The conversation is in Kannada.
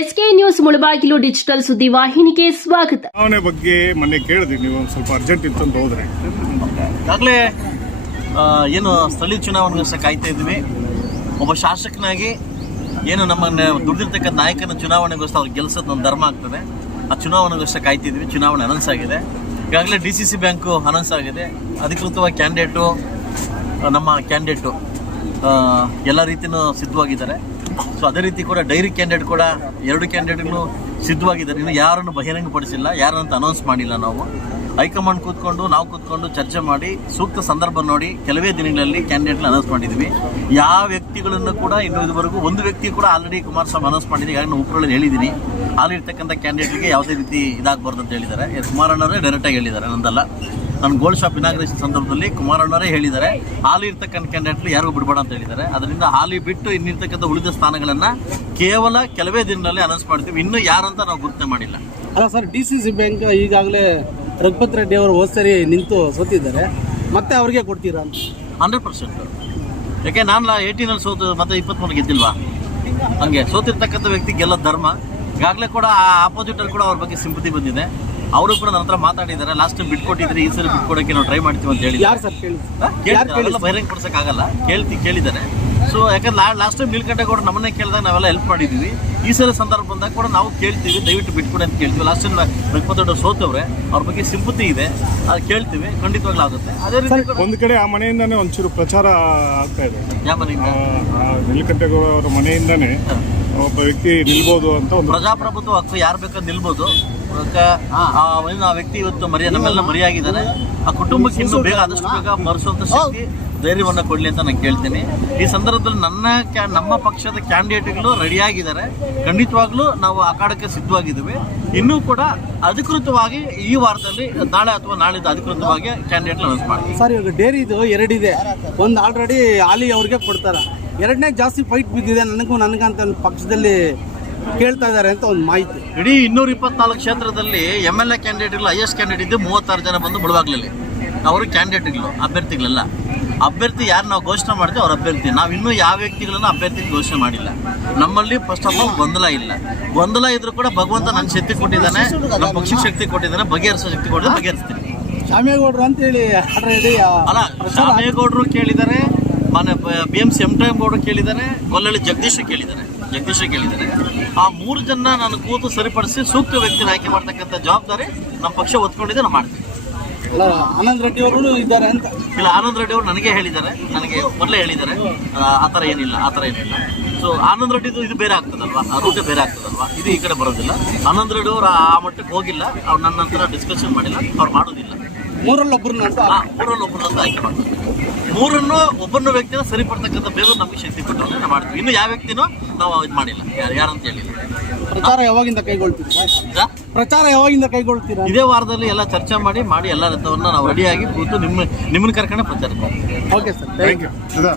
ಎಸ್ಕೆ ನ್ಯೂಸ್ ಮುಳಬಾಗಿಲು ಡಿಜಿಟಲ್ ಸುದ್ದಿ ವಾಹಿನಿಗೆ ಸ್ವಾಗತ. ಚುನಾವಣೆ ಬಗ್ಗೆ ಮೊನ್ನೆ ಕೇಳಿದ್ರಿ ನೀವು ಒಂದು ಸ್ವಲ್ಪ ಅರ್ಜೆಂಟ್ ಇತ್ತು ಅಂತ ಹೋದ್ರೆ. ಈಗಾಗಲೇ ಏನು ಸ್ಥಳೀಯ ಚುನಾವಣೆಗೋಸ್ಕರ ಕಾಯ್ತಾ ಇದ್ವಿ ಒಬ್ಬ ಶಾಸಕನಾಗಿ ಏನು ನಮ್ಮ ದುಡ್ದಿರ್ತಕ್ಕಂಥ ನಾಯಕನ ಚುನಾವಣೆಗೋಸ್ಕರ ಅವ್ರು ಗೆಲ್ಸೋದು ನಮ್ಮ ಧರ್ಮ ಆಗ್ತದೆ. ಆ ಚುನಾವಣೆಗೋಸ್ಕರ ಕಾಯ್ತಿದ್ವಿ ಚುನಾವಣೆ ಅನೌನ್ಸ್ ಆಗಿದೆ. ಈಗಾಗಲೇ D C C bank announce ಆಗಿದೆ. ಅಧಿಕೃತವಾಗಿ ಕ್ಯಾಂಡಿಡೇಟು ನಮ್ಮ ಕ್ಯಾಂಡಿಡೇಟು ಎಲ್ಲ ರೀತಿಯೂ ಸಿದ್ಧವಾಗಿದ್ದಾರೆ. ಸೊ ಅದೇ ರೀತಿ ಕೂಡ ಡೈರಿ ಕ್ಯಾಂಡಿಡೇಟ್ ಕೂಡ ಎರಡು ಕ್ಯಾಂಡಿಡೇಟ್ಗಳು ಸಿದ್ಧವಾಗಿದ್ದಾರೆ. ಇನ್ನು ಯಾರನ್ನು ಬಹಿರಂಗಪಡಿಸಿಲ್ಲ, ಯಾರನ್ನಂತ ಅನೌನ್ಸ್ ಮಾಡಿಲ್ಲ ನಾವು. ಹೈಕಮಾಂಡ್ ಕೂತ್ಕೊಂಡು, ನಾವು ಕೂತ್ಕೊಂಡು ಚರ್ಚೆ ಮಾಡಿ, ಸೂಕ್ತ ಸಂದರ್ಭ ನೋಡಿ ಕೆಲವೇ ದಿನಗಳಲ್ಲಿ ಕ್ಯಾಂಡಿಡೇಟ್ನ ಅನೌನ್ಸ್ ಮಾಡಿದ್ವಿ. ಯಾವ ವ್ಯಕ್ತಿಗಳನ್ನು ಕೂಡ ಇನ್ನು ಇದುವರೆಗೂ ಒಂದು ವ್ಯಕ್ತಿ ಕೂಡ ಆಲ್ರೆಡಿ ಕುಮಾರಸ್ವಾಮಿ ಅನೌನ್ಸ್ ಮಾಡಿದ್ದೀವಿ ಯಾರನ್ನು ನಾನು ಉಪರಲ್ಲಿ ಹೇಳಿದ್ದೀನಿ ಅಲ್ಲಿರ್ತಕ್ಕಂಥ ಕ್ಯಾಂಡಿಡೇಟ್ಗೆ ಯಾವುದೇ ರೀತಿ ಇದಾಗಬಾರ್ದು ಅಂತ ಹೇಳಿದ್ದಾರೆ. ಕುಮಾರಣ್ಣವರೇ ಡೈರೆಕ್ಟಾಗಿ ಹೇಳಿದ್ದಾರೆ, ನಂದಲ್ಲ. ನಾನು ಗೋಲ್ಡ್ ಶಾಪ್ ಇನಾಗ್ರೇಷನ್ ಸಂದರ್ಭದಲ್ಲಿ ಕುಮಾರಣ್ಣವರೇ ಹೇಳಿದ್ದಾರೆ ಹಾಲಿ ಇರ್ತಕ್ಕಂಥ ಕ್ಯಾಂಡಿಡೇಟ್ಗಳು ಯಾರಿಗೂ ಬಿಡಬೇಡ ಅಂತ ಹೇಳಿದ್ದಾರೆ. ಅದರಿಂದ ಹಾಲಿ ಬಿಟ್ಟು ಇನ್ನಿರ್ತಕ್ಕಂಥ ಉಳಿದ ಸ್ಥಾನಗಳನ್ನು ಕೇವಲ ಕೆಲವೇ ದಿನದಲ್ಲಿ ಅನೌನ್ಸ್ ಮಾಡ್ತೀವಿ. ಇನ್ನು ಯಾರಂತ ನಾವು ಗುರುತೆ ಮಾಡಿಲ್ಲ. ಅಲ್ಲ sir D C C bank ಈಗಾಗಲೇ ರಘುಪತ್ ರೆಡ್ಡಿ ಅವರು ಹೋದ ಸರಿ ನಿಂತು ಸೋತಿದ್ದಾರೆ. ಮತ್ತೆ ಅವ್ರಿಗೆ ಕೊಡ್ತೀರಾ ಅಂತ? Hundred percent. ಯಾಕೆ ನಾನು ಏಯ್ಟೀನಲ್ಲಿ ಸೋತು ಮತ್ತೆ ಇಪ್ಪತ್ಮೂರು ಗೆದ್ದಿಲ್ವಾ? ಹಂಗೆ. ಸೋತಿರ್ತಕ್ಕಂಥ ವ್ಯಕ್ತಿ ಗೆಲ್ಲೋದು ಧರ್ಮ. ಈಗಾಗಲೇ ಕೂಡ ಆ ಆಪೋಸಿಟಲ್ಲಿ ಕೂಡ ಅವ್ರ ಬಗ್ಗೆ ಸಿಂಪತಿ ಬಂದಿದೆ. ಅವರು ಕೂಡ ನನ್ನ ಹತ್ರ ಮಾತಾಡಿದ್ದಾರೆ. ಲಾಸ್ಟ್ ಟೈಮ್ ಬಿಟ್ಕೊಟ್ಟಿದ್ರೆ ಈ ಸರಿ ಬಿಟ್ಕೊಡೋಕೆ ನಾವು ಟ್ರೈ ಮಾಡ್ತೀವಿ ಅಂತ ಹೇಳಿ ಬಹಿರಂಗ ಪಡಿಸೋಕ್ಕಾಗಲ್ಲ ಕೇಳ್ತಿ ಕೇಳಿದ್ದಾರೆ. ಸೊ ಯಾಕಂದ್ರೆ ಲಾಸ್ಟ್ ಟೈಮ್ ನೀಲ್ಕಂಠೇಗೌಡ ನಮ್ಮನ್ನೇ ಕೇಳಿದಾಗ ನಾವೆಲ್ಲ ಹೆಲ್ಪ್ ಮಾಡಿದ್ದೀವಿ ಈ ಸಲ ಸಂದರ್ಭ ಬಂದಾಗ ಕೂಡ ನಾವು ಕೇಳ್ತೀವಿ ದಯವಿಟ್ಟು ಬಿಟ್ಕೊಡಿ ಅಂತ ಕೇಳ್ತೀವಿ. ಲಾಸ್ಟ್ ಟೈಮ್ ರಘುಪತೊಡ್ಡ ಸೋತವ್ರೆ ಅವ್ರ ಬಗ್ಗೆ ಸಿಂಪತಿ ಇದೆ ಅದು ಕೇಳ್ತೀವಿ ಖಂಡಿತವಾಗ್ಲೂ ಆಗುತ್ತೆ ಅದೇ ರೀತಿ ಒಂದು ಕಡೆ ಆ ಮನೆಯಿಂದಾನೇ ಒಂಚೂರು ಪ್ರಚಾರ ಆಗ್ತಾ ಇದೆ. ಯಾವ ಮನೆಯಿಂದ? ನೀಲಕಂಠೇಗೌಡ ಅವರ ಮನೆಯಿಂದಾನೇ ಒಬ್ಬ ವ್ಯಕ್ತಿ ನಿಲ್ಬೋದು ಅಂತ ಒಂದು ಪ್ರಜಾಪ್ರಭುತ್ವ ಹಕ್ಕು ಯಾರು ಬೇಕಾದ್ರೂ ನಿಲ್ಬೋದು. ಆ ವ್ಯಕ್ತಿ ಇವತ್ತು ಮರಿಯ, ನಮ್ಮೆಲ್ಲ ಮರಿಯಾಗಿದ್ದಾರೆ ಆ ಕುಟುಂಬಕ್ಕೆ ಇನ್ನೂ ಬೇಗ ಆದಷ್ಟು ಬೇಗ ಮರೆಸುವಂತ ಶಕ್ತಿ ಧೈರ್ಯವನ್ನ ಕೊಡ್ಲಿ ಅಂತ ನಾನು ಕೇಳ್ತೀನಿ. ಈ ಸಂದರ್ಭದಲ್ಲಿ ನನ್ನ ಕ್ಯಾ, ನಮ್ಮ ಪಕ್ಷದ ಕ್ಯಾಂಡಿಡೇಟ್ಗಳು ರೆಡಿಯಾಗಿದ್ದಾರೆ. ಖಂಡಿತವಾಗ್ಲೂ ನಾವು ಅಖಾಡಕ್ಕೆ ಸಿದ್ಧವಾಗಿದ್ದೀವಿ. ಇನ್ನೂ ಕೂಡ ಅಧಿಕೃತವಾಗಿ ಈ ವಾರದಲ್ಲಿ ನಾಳೆ ಅಥವಾ ನಾಳಿದ್ದು ಅಧಿಕೃತವಾಗಿ ಕ್ಯಾಂಡಿಡೇಟ್ ಅನೌನ್ಸ್ ಮಾಡ್ತೀವಿ. ಸರ್, ಇವಾಗ ಡೇರಿದು ಎರಡಿದೆ. ಒಂದು ಆಲ್ರೆಡಿ ಆಲಿ ಅವ್ರಿಗೆ ಕೊಡ್ತಾರೆ. ಎರಡನೇ ಜಾಸ್ತಿ ಫೈಟ್ ಬಿದ್ದಿದೆ. ನನಗೂ, ನನಗಂತ ಪಕ್ಷದಲ್ಲಿ ಕೇಳ್ತಾ ಇದ್ದಾರೆ ಅಂತ ಒಂದು ಮಾಹಿತಿ. ಇಡೀ ಇನ್ನೂರ ಇಪ್ಪತ್ನಾಲ್ಕು ಕ್ಷೇತ್ರದಲ್ಲಿ ಎಂ ಎಲ್ ಎ ಕ್ಯಾಂಡಿಡೇಟ್ಗಳು ಎಸ್ ಕ್ಯಾಂಡಿಡೇಟ್ ಇದ್ದು ಮೂವತ್ತಾರು ಜನ ಬಂದು ಮುಳುವಾಗ್ಲಿಲ್ಲ. ಅವರು ಕ್ಯಾಂಡಿಡೇಟ್ಗಳು ಅಭ್ಯರ್ಥಿಗಳೆಲ್ಲ. ಅಭ್ಯರ್ಥಿ ಯಾರು ನಾವು ಘೋಷಣೆ ಮಾಡ್ತೀವಿ ಅವ್ರ ಅಭ್ಯರ್ಥಿ. ನಾವು ಇನ್ನೂ ಯಾವ ವ್ಯಕ್ತಿಗಳನ್ನು ಅಭ್ಯರ್ಥಿ ಘೋಷಣೆ ಮಾಡಿಲ್ಲ. ನಮ್ಮಲ್ಲಿ ಫಸ್ಟ್ ಆಫ್ ಆಲ್ ಗೊಂದಲ ಇಲ್ಲ. ಗೊಂದಲ ಇದ್ರೂ ಕೂಡ ಭಗವಂತ ನನ್ನ ಶಕ್ತಿ ಕೊಟ್ಟಿದ್ದಾನೆ ನಮ್ಮ ಪಕ್ಷಕ್ಕೆ ಶಕ್ತಿ ಕೊಟ್ಟಿದ್ದಾನೆ ಬಗೆಹರಿಸೋ ಶಕ್ತಿ ಕೊಟ್ಟಿದ್ರೆ ಬಗೆಹರಿಸ್ತೀನಿ. ಶಾಮೇಗೌಡರು ಅಂತ ಹೇಳಿ ಆಲ್ರೆಡಿ ಅಲ್ಲ ಶಾಮೇಗೌಡರು ಕೇಳಿದ್ದಾರೆ ಮನೆ B M C M time ಗೌಡರು ಕೇಳಿದ್ದಾರೆ ಗೊಲ್ಲಳ್ಳಿ ಜಗದೀಶ್ ಕೇಳಿದ್ದಾರೆ. ಜಗದೀಶ ಕೇಳಿದ್ದಾರೆ ಆ ಮೂರು ಜನ ನಾನು ಕೂತು ಸರಿಪಡಿಸಿ ಸೂಕ್ತ ವ್ಯಕ್ತಿನ ಆಯ್ಕೆ ಮಾಡ್ತಕ್ಕಂಥ ಜವಾಬ್ದಾರಿ ನಮ್ಮ ಪಕ್ಷ ಒತ್ಕೊಂಡಿದೆ ನಾವು ಮಾಡ್ತೀವಿ. ಆನಂದ್ ರೆಡ್ಡಿ ಅವರು ಇದ್ದಾರೆ ಅಂತ. ಇಲ್ಲ ಆನಂದ್ ರೆಡ್ಡಿ ಅವರು ನನಗೆ ಹೇಳಿದ್ದಾರೆ. ನನಗೆ ಮೊದಲೇ ಹೇಳಿದ್ದಾರೆ. ಆ, ಥರ ಏನಿಲ್ಲ ಆ ಥರ ಏನಿಲ್ಲ. ಸೊ ಆನಂದ್ ರೆಡ್ಡಿದು ಇದು ಬೇರೆ ಆಗ್ತದಲ್ವಾ? ಆ ರೂಟೇ ಬೇರೆ ಆಗ್ತದಲ್ವಾ? ಇದು ಈ ಕಡೆ ಬರೋದಿಲ್ಲ. ಆನಂದ್ ರೆಡ್ಡಿ ಅವರು ಆ ಮಟ್ಟಕ್ಕೆ ಹೋಗಿಲ್ಲ. ಅವ್ರು ನನ್ನ ಡಿಸ್ಕಷನ್ ಮಾಡಿಲ್ಲ. ಅವ್ರು ಮಾಡೋದಿಲ್ಲ. ಮೂರಲ್ಲಿ ಒಬ್ಬರನ್ನ ಆಯ್ಕೆ ಮಾಡ್ತೀವಿ ಮೂರನ್ನು ಒಬ್ಬರನ್ನ ವ್ಯಕ್ತಿನ ಸರಿಪಡ್ತಕ್ಕಂಥ ಬೇರೆ ನಮಗೆ ಶಕ್ತಿ ಕೊಟ್ಟವನ್ನ ನಾವು ಮಾಡ್ತೀವಿ. ಇನ್ನು ಯಾವ ವ್ಯಕ್ತಿನೂ ನಾವು ಇದು ಮಾಡಿಲ್ಲ. ಯಾರು ಯಾರಂತ ಹೇಳಿಲ್ಲ. ಪ್ರಚಾರ ಯಾವಾಗಿಂದ ಕೈಗೊಳ್ತೀರಾ? ಪ್ರಚಾರ ಯಾವಾಗಿಂದ ಕೈಗೊಳ್ತೀರಾ? ಇದೇ ವಾರದಲ್ಲಿ ಎಲ್ಲ ಚರ್ಚೆ ಮಾಡಿ ಮಾಡಿ ಎಲ್ಲ ರಥವನ್ನು ನಾವು ರೆಡಿಯಾಗಿ ಕೂತು ನಿಮ್ಮ ನಿಮ್ಮನ್ನ ಕರ್ಕೊಂಡು ಪ್ರಚಾರ. Okay sir thank you